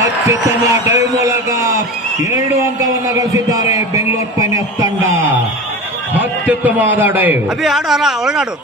ಅತ್ಯುತ್ತಮ ಡೈವ್ ಮೂಲಕ 2 ಅಂಕವನ್ನು ಗಳಿಸಿದ್ದಾರೆ ಬೆಂಗಳೂರು ಫೈನಾನ್ಸ್ ತಂಡ. ಅತ್ಯುತ್ತಮವಾದ ಡೈವ್. ಒಳಗಾಡು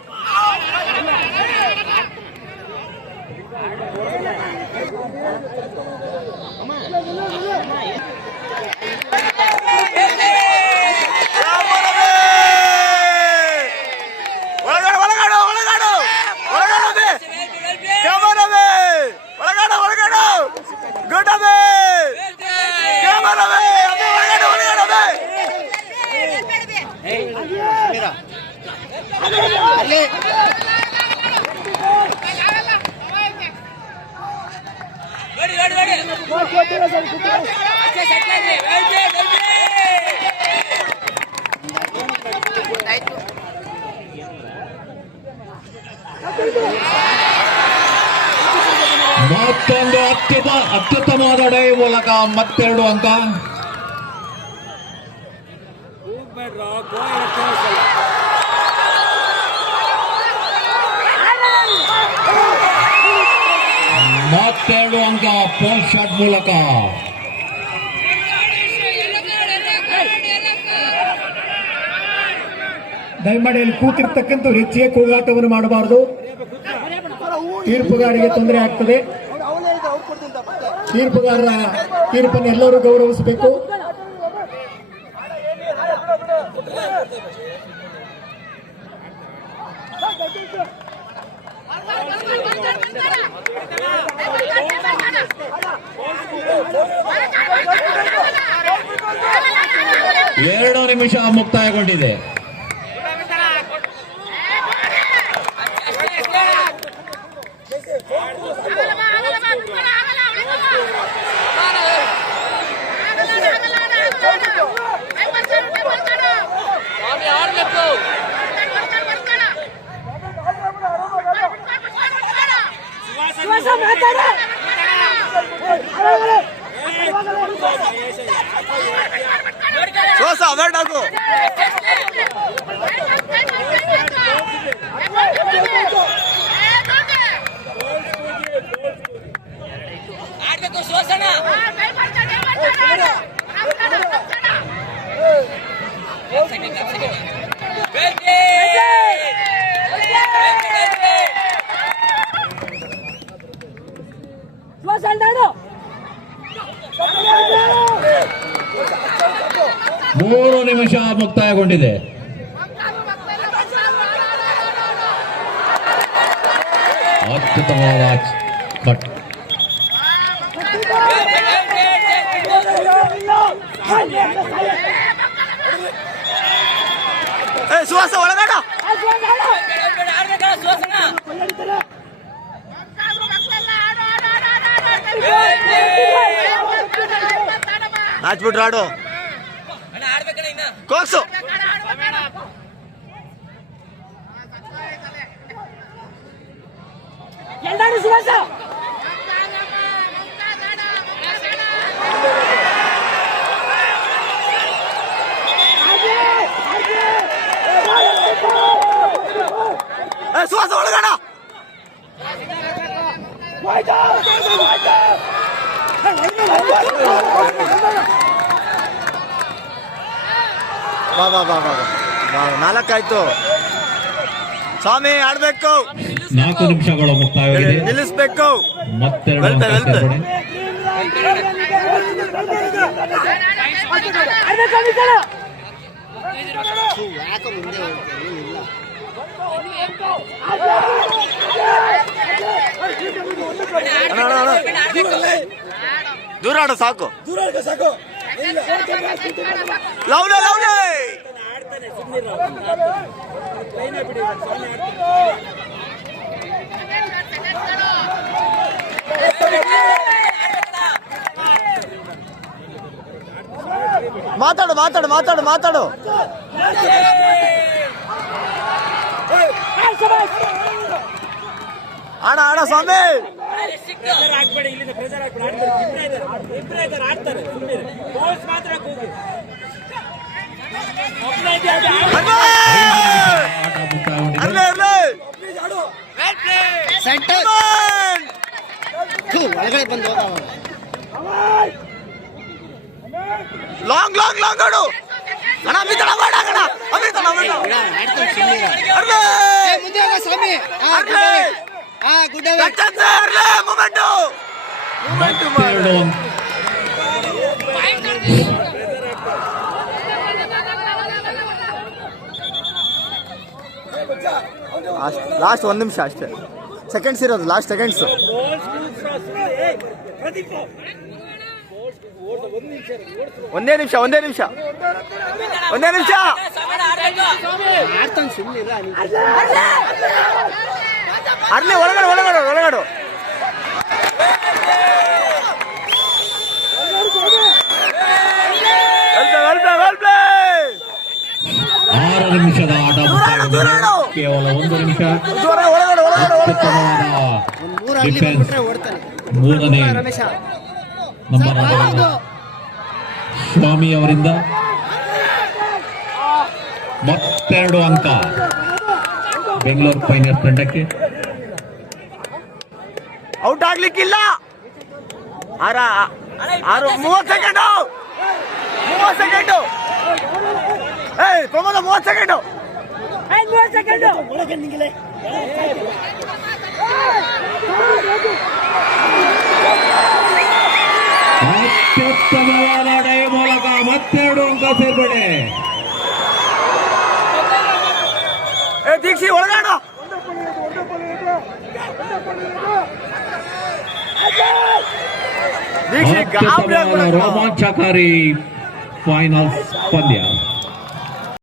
ಮತ್ತೊಂದು ಅತ್ಯುತ್ತಮವಾದ ಡೈವ್ ಮೂಲಕ 2 ಅಂಕ. ಮತ್ತೆರಡು ಅಂಕ ಪೋಸ್ಟ್ ಶಾಟ್ ಮೂಲಕ. ದಯಮಾಡಿ ಅಲ್ಲಿ ಕೂತಿರ್ತಕ್ಕಂಥ ಹೆಚ್ಚಿಗೆ ಕೂಗಾಟವನ್ನು ಮಾಡಬಾರದು. ತೀರ್ಪುಗಾರರಿಗೆ ತೊಂದರೆ ಆಗ್ತದೆ. ತೀರ್ಪುಗಾರರ ತೀರ್ಪನ್ನು ಎಲ್ಲರೂ ಗೌರವಿಸಬೇಕು. ಎರಡು ನಿಮಿಷ ಮುಕ್ತಾಯಗೊಂಡಿದೆ. ಮೂರು ನಿಮಿಷ ಮುಕ್ತಾಯಗೊಂಡಿದೆ. ಅತ್ಯುತ್ತಮವಾದ ಕಟ್. ಸುವಾಸ ಒಳಗಡ ನಾಚ್ಬಿಟ್ರು ಆಡು ಕೋಕ್ಸು. ಸುವಾಸ ಒಳಗಡ ನಾಲ್ಕಾಯ್ತು. ಸ್ವಾಮಿ ಆಡ್ಬೇಕು. 4 ನಿಮಿಷಗಳು ಮುಕ್ತಾಯವಾಗಿದೆ. ನಿಲ್ಲಿಸ್ಬೇಕು. ಮತ್ತೆರಡು ದೂರ ಆಡು ಸಾಕು. ಲವ್ಲೆ ಲವ್ಲೆ ಮಾತಾಡು ಮಾತಾಡು ಮಾತಾಡು ಮಾತಾಡು. ಆಡ ಆಡ ಸ್ವಾಮಿ. ಆಟ ಮುಕ್ತಾಯಗೊಂಡಿದೆ. ಒಳಗಡೆ ಬಂದು ಲಾಂಗ್ ಲಾಂಗ್ ಲಾಂಗ್ ಆಡು ಅಣ್ಣ ಅಮಿತಣ ಮಾಡ ಅಣ್ಣ ಅಮಿತಣ ಮುಂದೆ ಹೋಗ ಸ್ವಾಮಿ. ಗುಡ್ ಮೊಮೆಂಟು ಮತ್ತೆರಡು ಅಂಕ. ಲಾಸ್ಟ್ 1 ನಿಮಿಷ ಅಷ್ಟೇ, ಸೆಕೆಂಡ್ಸ್ ಇರೋದು, ಲಾಸ್ಟ್ ಸೆಕೆಂಡ್ಸ್. ಒಂದೇ ನಿಮಿಷ ಆಡ್ತಾನೆ ಸುಮ್ಮನೆ ಅರ್ಲಿ ಒಳಗಡೆ 6 ನಿಮಿಷದ ಆಟ ಮುಕ್ತಾಯಗೊಂಡಿದೆ. ಕೇವಲ 1 ನಿಮಿಷ. ಅತ್ಯುತ್ತಮವಾದ ಡಿಫೆನ್ಸ್ ಮೂರನೇ ನಂಬರ್ ಸ್ವಾಮಿ ಅವರಿಂದ ಮತ್ತೆರಡು ಅಂಕ ಬೆಂಗಳೂರು ಪೈನರ್ಸ್ ತಂಡಕ್ಕೆ. ಔಟ್ ಆಗ್ಲಿಕ್ಕಿಲ್ಲ. 30 ಸೆಕೆಂಡು ಪ್ರಮೋದ 30 ಸೆಕೆಂಡು. ಅತ್ಯುತ್ತಮವಾದ ಡೈ ಮೂಲಕ ಮತ್ತೆರಡು ಅಂಕ ಸೇರ್ಪಡೆ. ದೀಕ್ಷಿ ಒಳಗಾಡು. ಅತ್ಯುತ್ತಮವಾದ ರೋಮಾಂಚಕಾರಿ ಫೈನಲ್ ಪಂದ್ಯ.